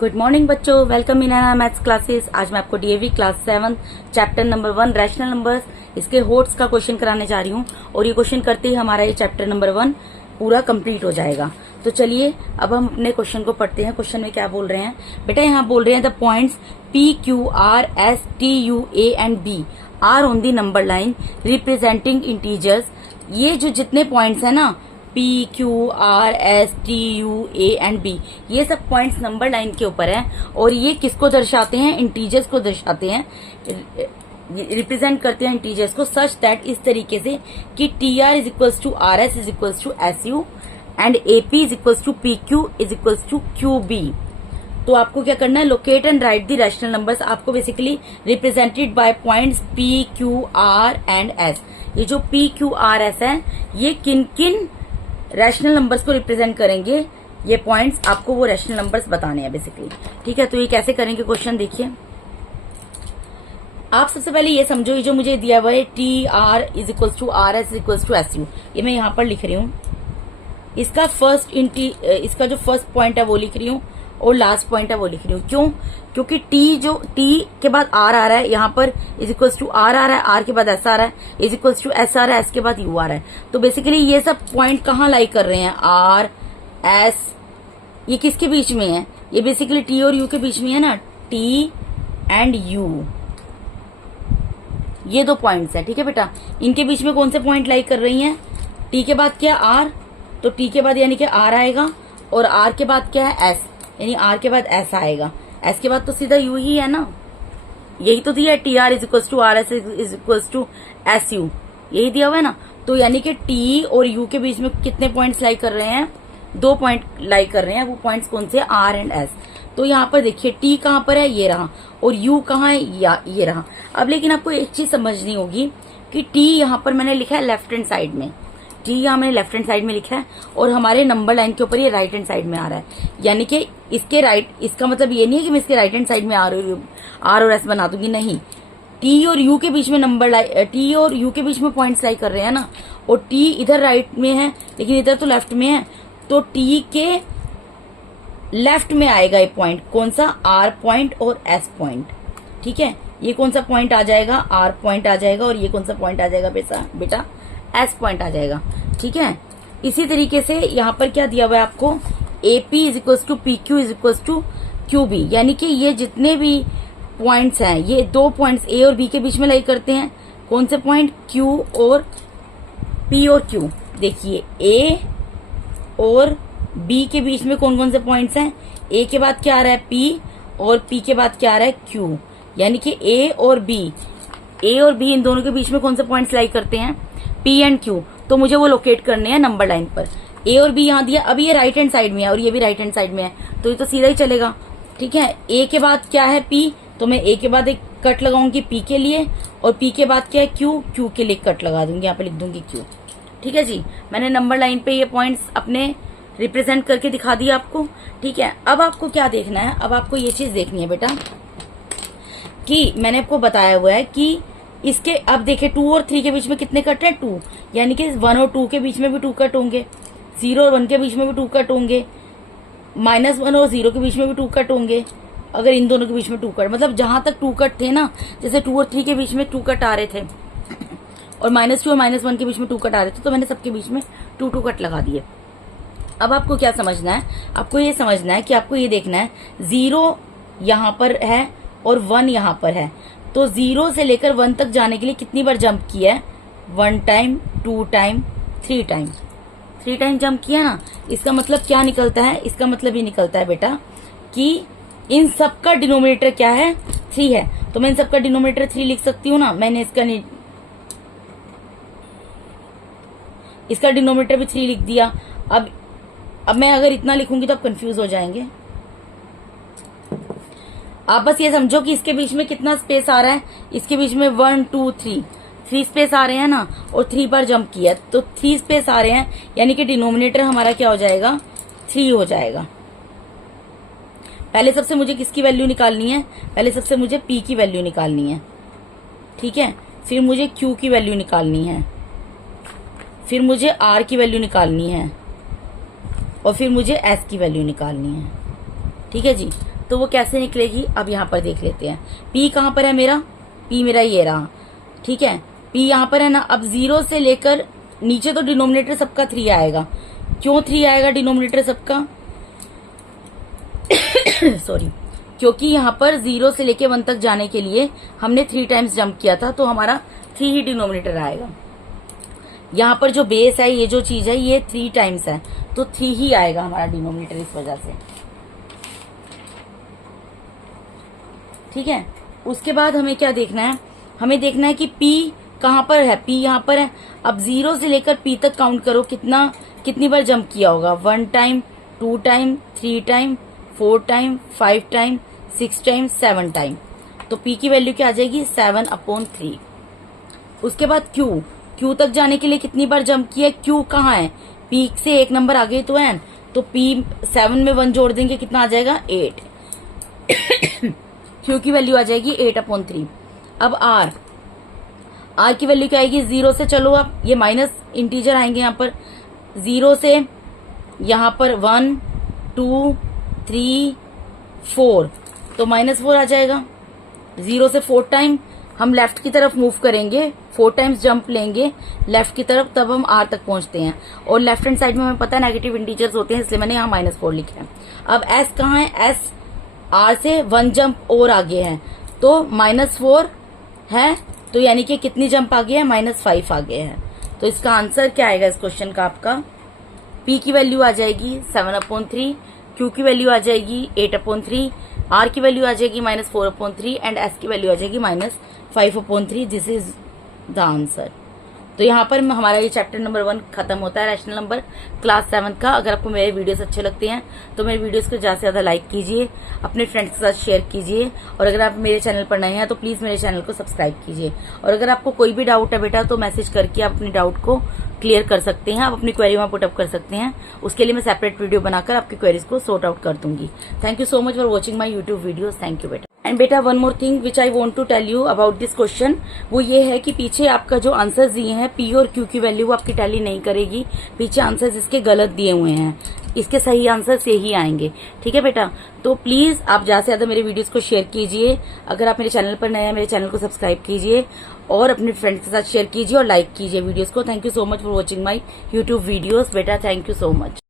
Good morning बच्चों, welcome in maths classes. आज मैं आपको DAV class 7 chapter number 1 rational numbers इसके होट्स का क्वेश्चन कराने जा रही हूँ और ये क्वेश्चन करते ही हमारा ये चैप्टर नंबर 1 पूरा कंप्लीट हो जाएगा। तो चलिए अब हम अपने क्वेश्चन को पढ़ते हैं। क्वेश्चन में क्या बोल रहे हैं बेटा, यहाँ बोल रहे हैं the points P, Q, R, S, T, U, A and B are on the number line representing integers. ये जो जितने पॉइंट्स है ना P, Q, R, S, T, U, A and B, ये सब पॉइंट्स नंबर लाइन के ऊपर हैं और ये किसको दर्शाते हैं? इंटीजर्स को दर्शाते हैं, रिप्रेजेंट करते हैं इंटीजर्स को सच दैट, इस तरीके से कि TR is equals to RS is equals to SU and AP is equals to PQ is equals to QB। तो आपको क्या करना है? Locate and write the rational numbers. आपको basically represented by points P, Q, R and S। ये जो P, Q, R, S है ये किन किन रैशनल नंबर्स को रिप्रेजेंट करेंगे? ये पॉइंट्स आपको वो रैशनल नंबर्स बताने हैं बेसिकली। ठीक है, तो ये कैसे करेंगे क्वेश्चन देखिए। आप सबसे पहले ये समझो, ये जो मुझे दिया हुआ है TR is equals to RS is equals to SU, ये मैं यहाँ पर लिख रही हूँ। इसका जो फर्स्ट पॉइंट है वो लिख रही हूँ और लास्ट पॉइंट है वो लिख रही हूँ। क्यों? क्योंकि T के बाद R आ रहा है, यहाँ पर इज इक्वल्स टू R आ रहा है, R के बाद S आ रहा है, इज इक्वल्स टू S आ रहा है, S के बाद U आ रहा है। तो बेसिकली ये सब पॉइंट कहाँ लाई कर रहे हैं? R, S, ये किसके बीच में है? ये बेसिकली T और U के बीच में है ना, T एंड U, ये दो पॉइंट्स है। ठीक है बेटा, इनके बीच में कौन से पॉइंट लाई कर रही हैं? T के बाद क्या? R, तो T के बाद यानी कि R आएगा और R के बाद क्या है? S, यानी R के बाद S आएगा, S के बाद तो सीधा U ही है ना। यही तो दिया है, TR is equals to RS is equals to SU, यही दिया हुआ है ना। तो यानी कि T और U के बीच में कितने पॉइंट्स लाई कर रहे हैं? दो पॉइंट लाई कर रहे हैं। वो पॉइंट्स कौन से? R and S। तो यहाँ पर देखिए T कहाँ पर है? ये रहा। और U कहाँ है? ये रहा। अब लेकिन आपको एक चीज समझनी होगी कि T यहाँ पर मैंने लिखा है लेफ्ट हैंड साइड में, T यहाँ मैंने लेफ्ट हैंड साइड में लिखा है और हमारे नंबर लाइन के ऊपर ये राइट हैंड साइड में आ रहा है। यानी कि इसके राइट, इसका मतलब ये नहीं है कि मैं इसके राइट हैंड साइड में R और S बना दूंगी, नहीं। T और U के बीच में T और U के बीच में पॉइंट्स लाई कर रहे हैं ना, और T इधर राइट में है लेकिन इधर तो लेफ्ट में है, तो T के लेफ्ट में आएगा ये पॉइंट। कौन सा? R पॉइंट और S पॉइंट। ठीक है, ये कौन सा पॉइंट आ जाएगा? R पॉइंट आ जाएगा और ये कौन सा पॉइंट आ जाएगा बेटा? S पॉइंट आ जाएगा। ठीक है, इसी तरीके से यहाँ पर क्या दिया हुआ है आपको? AP is equals to PQ is equals to QB, यानी कि ये जितने भी पॉइंट्स हैं ये दो पॉइंट्स A और B के बीच में लाई करते हैं। कौन से पॉइंट? Q और P और Q। देखिए A और B के बीच में कौन कौन से पॉइंट्स हैं? A के बाद क्या आ रहा है? P, और P के बाद क्या आ रहा है? Q, यानी कि A और B इन दोनों के बीच में कौन से पॉइंट्स लाई करते हैं? P and Q। तो मुझे वो लोकेट करने हैं नंबर लाइन पर। A और B यहाँ दिया, अब ये राइट हैंड साइड में है और ये भी राइट हैंड साइड में है, तो ये तो सीधा ही चलेगा। ठीक है, A के बाद क्या है? P, तो मैं A के बाद एक कट लगाऊंगी P के लिए, और P के बाद क्या है? Q के लिए कट लगा दूंगी, यहाँ पे लिख दूंगी Q। ठीक है जी, मैंने नंबर लाइन पे ये पॉइंट्स अपने रिप्रेजेंट करके दिखा दिया आपको। ठीक है, अब आपको क्या देखना है? अब आपको ये चीज देखनी है बेटा कि मैंने आपको बताया हुआ है कि इसके, अब देखिए 2 और 3 के बीच में कितने कट हैं? 2, यानी कि 1 और 2 के बीच में भी 2 कट होंगे, 0 और 1 के बीच में भी 2 कट होंगे, -1 और 0 के बीच में भी 2 कट होंगे। अगर इन दोनों के बीच में 2 कट, मतलब जहां तक 2 कट थे ना, जैसे 2 और 3 के बीच में 2 कट आ रहे थे और -2 और -1 के बीच में 2 कट आ रहे थे, तो मैंने सबके बीच में 2 कट लगा दिए। अब आपको क्या समझना है? आपको ये समझना है कि आपको ये देखना है 0 यहाँ पर है और 1 यहाँ पर है, तो 0 से लेकर 1 तक जाने के लिए कितनी बार जंप किया है? 1 time, 2 time, 3 time. 3 time jump किया ना। इसका मतलब क्या निकलता है? इसका मतलब ये निकलता है बेटा कि इन सब का डिनोमिनेटर क्या है? 3 है, तो मैं इन सब का डिनोमिनेटर 3 लिख सकती हूँ ना। मैंने इसका डिनोमिनेटर भी 3 लिख दिया। अब मैं अगर इतना लिखूंगी तो आप कंफ्यूज हो जाएंगे। आप बस ये समझो कि इसके बीच में कितना स्पेस आ रहा है? इसके बीच में 1 2 3 स्पेस आ रहे हैं ना, और 3 बार जंप किया तो 3 स्पेस आ रहे हैं, यानी कि डिनोमिनेटर हमारा क्या हो जाएगा? 3 हो जाएगा। पहले सबसे मुझे किसकी वैल्यू निकालनी है? पहले सबसे मुझे P की वैल्यू निकालनी है। ठीक है, फिर मुझे Q की वैल्यू निकालनी है, फिर मुझे R की वैल्यू निकालनी है, और फिर मुझे S की वैल्यू निकालनी है। ठीक है जी, तो वो कैसे निकलेगी अब यहाँ पर देख लेते हैं। P कहाँ पर है मेरा, P मेरा ये रहा, ठीक है, P यहाँ पर है ना। अब 0 से लेकर नीचे तो डिनोमिनेटर सबका 3 आएगा। क्यों 3 आएगा डिनोमिनेटर सबका सॉरी, क्योंकि यहाँ पर 0 से लेके 1 तक जाने के लिए हमने 3 टाइम्स जंप किया था, तो हमारा 3 ही डिनोमिनेटर आएगा। यहाँ पर जो बेस है, ये जो चीज है, ये 3 टाइम्स है, तो 3 ही आएगा हमारा डिनोमिनेटर इस वजह से, ठीक है। उसके बाद हमें क्या देखना है, हमें देखना है कि P कहाँ पर है, P यहाँ पर है। अब 0 से लेकर P तक काउंट करो, कितनी बार जंप किया होगा, 1 time, 2 time, 3 time, 4 time, 5 time, 6 time, 7 time. तो P की वैल्यू क्या आ जाएगी, 7/3। उसके बाद Q तक जाने के लिए कितनी बार जंप किया, Q कहाँ है, P से 1 नंबर आगे तो है, तो P 7 में 1 जोड़ देंगे, कितना आ जाएगा, 8। Q की वैल्यू आ जाएगी 8/3। अब R की वैल्यू क्या आएगी, 0 से, चलो अब ये माइनस इंटीजर आएंगे यहाँ पर, 0 से यहाँ पर 1, 2, 3, 4, तो -4 आ जाएगा। 0 से 4 टाइम हम लेफ्ट की तरफ मूव करेंगे, 4 टाइम्स जंप लेंगे लेफ्ट की तरफ, तब हम R तक पहुंचते हैं। और लेफ्ट हैंड साइड में हमें पता है नेगेटिव इंटीजर्स होते हैं, इसलिए मैंने यहाँ -4 लिखा है। अब S कहाँ है, S R से 1 जंप और आगे है, तो -4 है, तो यानी कि कितनी जंप आगे है, -5 आगे है। तो इसका आंसर क्या आएगा इस क्वेश्चन का, आपका P की वैल्यू आ जाएगी 7/3, Q की वैल्यू आ जाएगी 8/3, R की वैल्यू आ जाएगी -4/3 एंड S की वैल्यू आ जाएगी -5/3। This is the answer. तो यहाँ पर हमारा ये चैप्टर नंबर 1 खत्म होता है, रैशनल नंबर क्लास 7 का। अगर आपको मेरे वीडियोस अच्छे लगते हैं तो मेरे वीडियोस को ज्यादा से ज्यादा लाइक कीजिए, अपने फ्रेंड्स के साथ शेयर कीजिए, और अगर आप मेरे चैनल पर नए हैं तो प्लीज मेरे चैनल को सब्सक्राइब कीजिए। और अगर आपको कोई भी डाउट है बेटा, तो मैसेज करके आप अपनी डाउट को क्लियर कर सकते हैं, आप अपनी क्वेरी वहां पुटअप कर सकते हैं। उसके लिए मैं सेपरेट वीडियो बनाकर आपकी क्वेरीज को सॉर्ट आउट कर दूंगी। Thank you so much for watching my YouTube videos. Thank you बेटा। एंड बेटा one more thing which I want to tell you about this question, वो ये है कि पीछे आपका जो आंसर दिए हैं P और Q की वैल्यू आपकी टैली नहीं करेगी। पीछे आंसर्स इसके गलत दिए हुए हैं, इसके सही आंसर से ही आएंगे, ठीक है बेटा। तो प्लीज आप ज्यादा से ज्यादा मेरे वीडियोस को शेयर कीजिए। अगर आप मेरे चैनल पर नए हैं, मेरे चैनल को सब्सक्राइब कीजिए और अपने फ्रेंड्स के साथ शेयर कीजिए और लाइक कीजिए वीडियोस को। Thank you so much for watching my YouTube videos बेटा, थैंक यू सो मच।